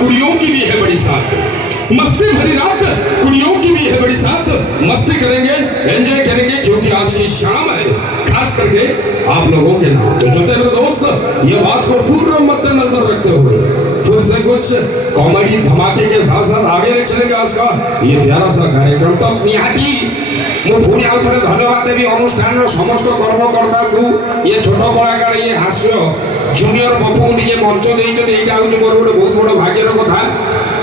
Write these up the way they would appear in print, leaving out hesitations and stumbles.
कुड़ियों की भी है बड़ी साथ, मस्ती भरी रात कुड़ियों की भी है बड़ी साथ, मस्ती करेंगे, एंजॉय करेंगे, क्योंकि आज की शाम है खास करके आप लोगों के नाम। तो चलते मेरे दोस्त, ये बात को पूर्ण मद्देनजर रखते हुए फिर से कुछ कॉमेडी धमाके के साथ साथ आगे ले चलेंगे आज का ये प्यारा सा कार्यक्रम। तो निहाती मु पुणी आउ थे धन्यवाद देवी अनुष्ठान समस्त कर्मकर्ता को, ये छोट कलाकार ये हास्य जूनियर पप्पू टे मंच देते, यहाँ हूँ मोर गोटे बहुत बड़ भाग्यर कथा।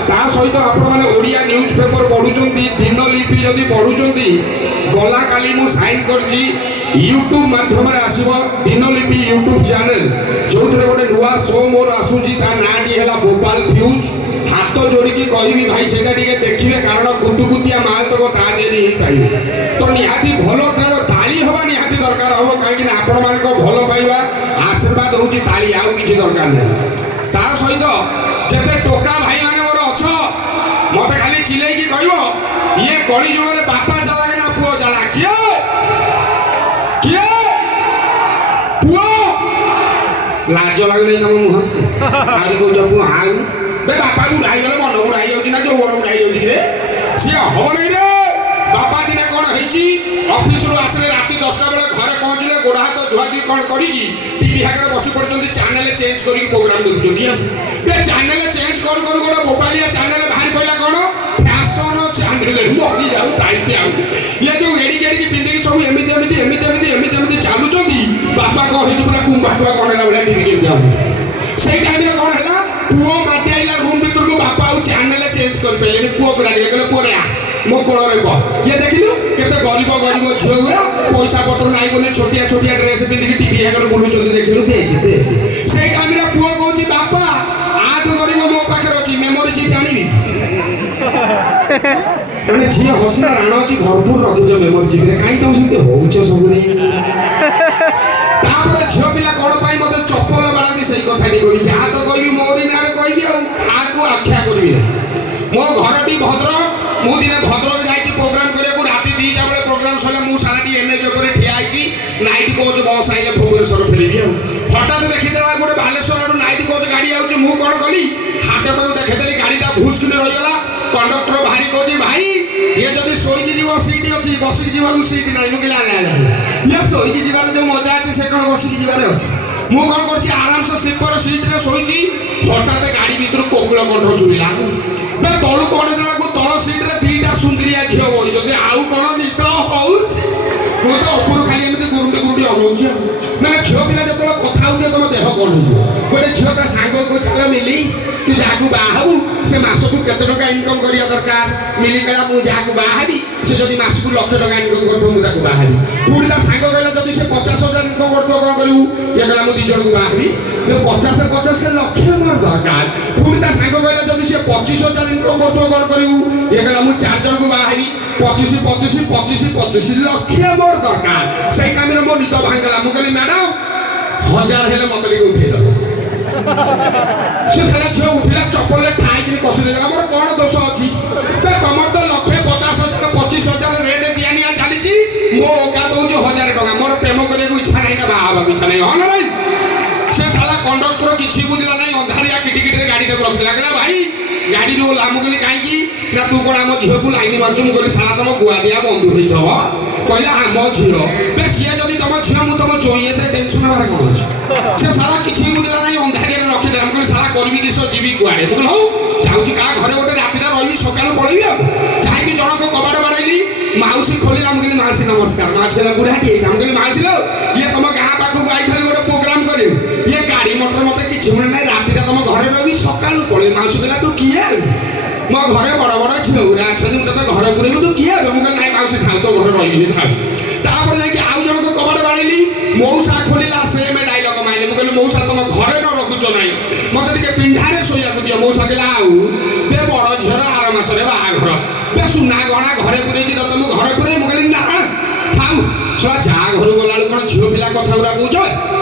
ता सहित आपने ओडिया न्यूज पेपर पढ़ुं, दिनलिपि जदि पढ़ुं, गला काली मु साइन करछि यूट्यूब माध्यम आसब दिनलिपि यूट्यूब चैनल, जो गोटे नुआ शो मोर आसूची ता नाटी है भोपाल फ्यूज। हाथ जोड़िकी कहबी भाई से देखिए, कारण कुतुकुतिया माल तक ता देरी ही पाइबे। तो निहाती भल ताली हवा निहाती दरकार हम, कहीं आपण मान भल पाइबा आशीर्वाद हूँ ताली, आउ किसी दरकार नहीं। ता सहित जिते टोका भाई मैंने मोर अछ मत खाली चिल्लाइकी कह ये कली जुग में बापा चला ना पुओ चला, किए किए पुओ लाज लगुन तुम मुह आज कौच पुओ आउ बे बापा बुढ़ाई गले मन बुढ़ाई जाऊँ ना जो वन बुढ़ाई जाऊँ रे सी हम नहीं रे। बापा दिने कौन है ऑफिस रु आसले राति 10टा बेले घरे पहुँचले गोड़ हाथ धुआधुई कौन करी टीवी आगे बसी पड़ते चैनल चेंज कर प्रोग्राम देखुं। चैनल चेंज कर गोटे भोपालिया चैनल बाहर पड़ा कौन फैशन चैनल मरी जाऊ ताड़िके आउ ये जो एड़ी एड़ी पिंधिकी सब एमती एमती एमती एमती एमती एमती चलुँच। बापा कह पूरा कुंभाटुआ कौन है भाई टीवी के से टाइम कौन है पुओ माटी आइला रूम भर को बापा आउ चैनल चेंज कर पारे पुओ को डाक कहले पुओ मो कोल ये देखिलु केते गरीब गरीब झील गुरा पैसा पत्र नाई बोली छोटिया छोटिया ड्रेस पिंधिकी टीवी आगे बुलूँ देखिलु देख देख से टाइम पुओ कहूँ बापा आज गरीब मो पाखे अच्छी मेमोरी चिप आनी मैंने झील हसना राण अच्छी भरपूर रखिच मेमोरी चिप कहीं तुम सेमती होच सब झील पिला कौन पाई मत चप्पल बाड़ाती से कथा कही जहाँ तो कही मोरी ना कहि आख्या करी मो घर भद्रक मु दिने भद्रक जाइए प्रोग्राम करने राति 2टा बेले प्रोग्राम सर मुझे साराटी एनएच पर ठिया नाइट कोच बस आइले भुवनेश्वर फेरबी हठात देखीदेला गोटे बालेश्वर आड़ नाइट कोच गाड़ी आउे मुझे कौन कली हाथ टाक देखीदेली गाड़ीटा भूसकिन रहीगला। कंडक्टर भारी कहती भाई ये जब शोक जीव सीट अच्छी बसिक जीवन सीट ना मुझे ये शोक जीवार जो मजा अच्छे से कौन बसिक जीवार अच्छे मु कौन कर आराम से स्लीपर सीट्रे शोची हठात गाड़ी भर कोकुल कंठ शुणिला तलू कौन देला तल सीट्रे 2टा सुंदरिया झील बही आउ कौन निद हो मुझे तो ऊपर खाली एमती गुरुटी गुरुटी अनौच ना झील पिला जो कथा हो तुम देह कौन हो गोटे झील ता सांग को चल मिली तू जहाँ बाहू से मासक केते टका इनकम करिया दरकार मिली कहला मु जहाँ बाहबी से जब मासक लाख टका इनकम करथो मु ताकू बाहबी पुणी ता सांग कहला जब से 50,000 इनकम करथो कौन करू ये कहला मु 2 जन को बाहबी 50 से लक्ष मोर दरकार पुणी ता सांग कहला जब से 25,000 इनकम करथो कौन करू ये कहला मु 4 जन को बाहबी 25 लक्ष मोर दरकार से काम रे मो निद भांगला मु कहली मैडम 1000 हेले मत भी उठे दो से सारा झील उठिला चप्पल ठाई कषि देगा मोर कौन दोष अच्छी तुम तो 1,50,000 25,000 रेट दिया निया चली मो औकात हूँ 1,000 टका मोर प्रेम करने को इच्छा नहीं ना बाहा इच्छा नहीं हाँ ना भाई से सारा कंडक्टर किसी बुझला नहीं अंधारिया किटिकिटे गाड़ी तक रखला कहला भाई गाड़ी रू लामु कहली कहीं ना तू कौन आम झील को लाइन मार्चु मुझे सारा तुम गुआ दिया बंधु होता कहले आम झील बे सी जब तुम झील मुझे तुम चोई टेंशन हमारे कौन अच्छे से सारा किसी बुझला नहीं अंधारिया रखिदे मुझे सारा करमी किस जीवी गुआड़े मुझे हूँ जाऊँगी क्या घरे गोटे रातिटा रही सकाल पड़ेबी आईकी जनक कबाड़ बाड़ेली माउसी खोलिला मुझे माउसी नमस्कार माउसी कहला बुढ़ाटी मुझे माउसी लो ये तुम गाँ पाखक आई गोटे प्रोग्राम कर ये गाड़ी मोटर मत कि मिलना रातिटा तुम घरे रही सकाल पड़े माउसी कहला तू किए मो घरे बड़ बड़ झील अच्छा मुझे तो घर पुरेबू तू किए मुझे ना माउसी था तो घर रही था जाकि आउ जनक कबाड़ बाड़ेली मौसा खोलिला से डायलग माइले मुझे मौसा तुम घरे न रखुच ना मत टे पिंधारे शोया दिए मौसा कहला आउ बे बड़ झीर आर मसरे बाहाघर बे सुना गहना घरे पुरे तुम घरे पुरे मुझे ना थाऊ छा जा घर गला कौन झील पिला कथा गुरा कौच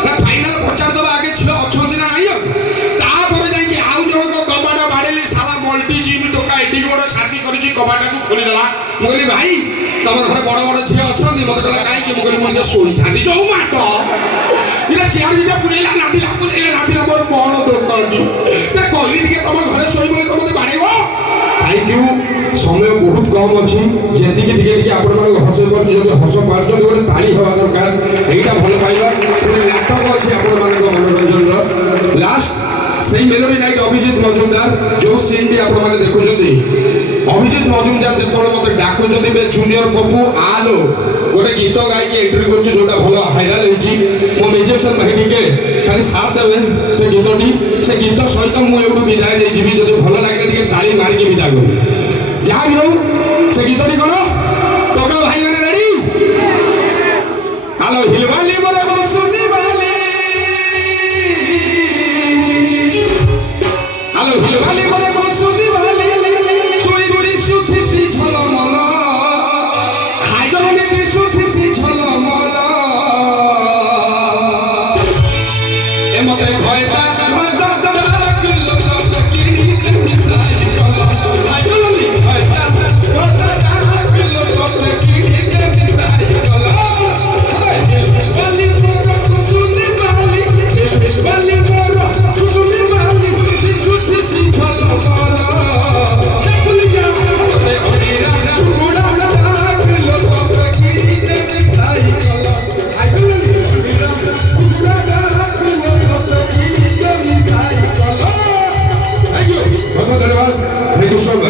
ना फाइनाल पचारदेव आगे झील अच्छा ना नहीं आउ जनक कबाड़ बाड़ेली साला मल्टी जिम टोका एडी गोटे छाती कर कबाटा को खोलीदेला मुझे भाई तुम घर बड़ बड़ झील अच्छा मत कहला कहीं मुझे शोई था जो माट ये चेयर भी पुरेला नादिला मोर कौन दोष अच्छी कहली तुम घरे शोई बोले समय बहुत कम अच्छी जी टे आपण हस कर हस पार्ज गोटे ताली हवा दरकार यहीटा भल पाइबा गोटे नाटक अच्छे आपण मनोरंजन लास्ट से मेलोडी नाइट अभिजीत मजुमदार जो सीन भी आपण मैंने देखुं अभिजीत मजुमदार जो मत डाकुं जूनियर पप्पू आलो गोटे गीत गायक एंट्री कर जोटा भल भाइराल हो मेजेक्शन भाई टे खाली साथ देवे से गीतटी से गीत सहित मुझे विदाय देवी जब भल लगे ताली मारिकी विदा करूँ जहाँ भी हो से गीतटी कौन टका भाई मैंने रेडी हेलो हिलवाली बोले बसुजी वाली हेलो हिलवाली बोले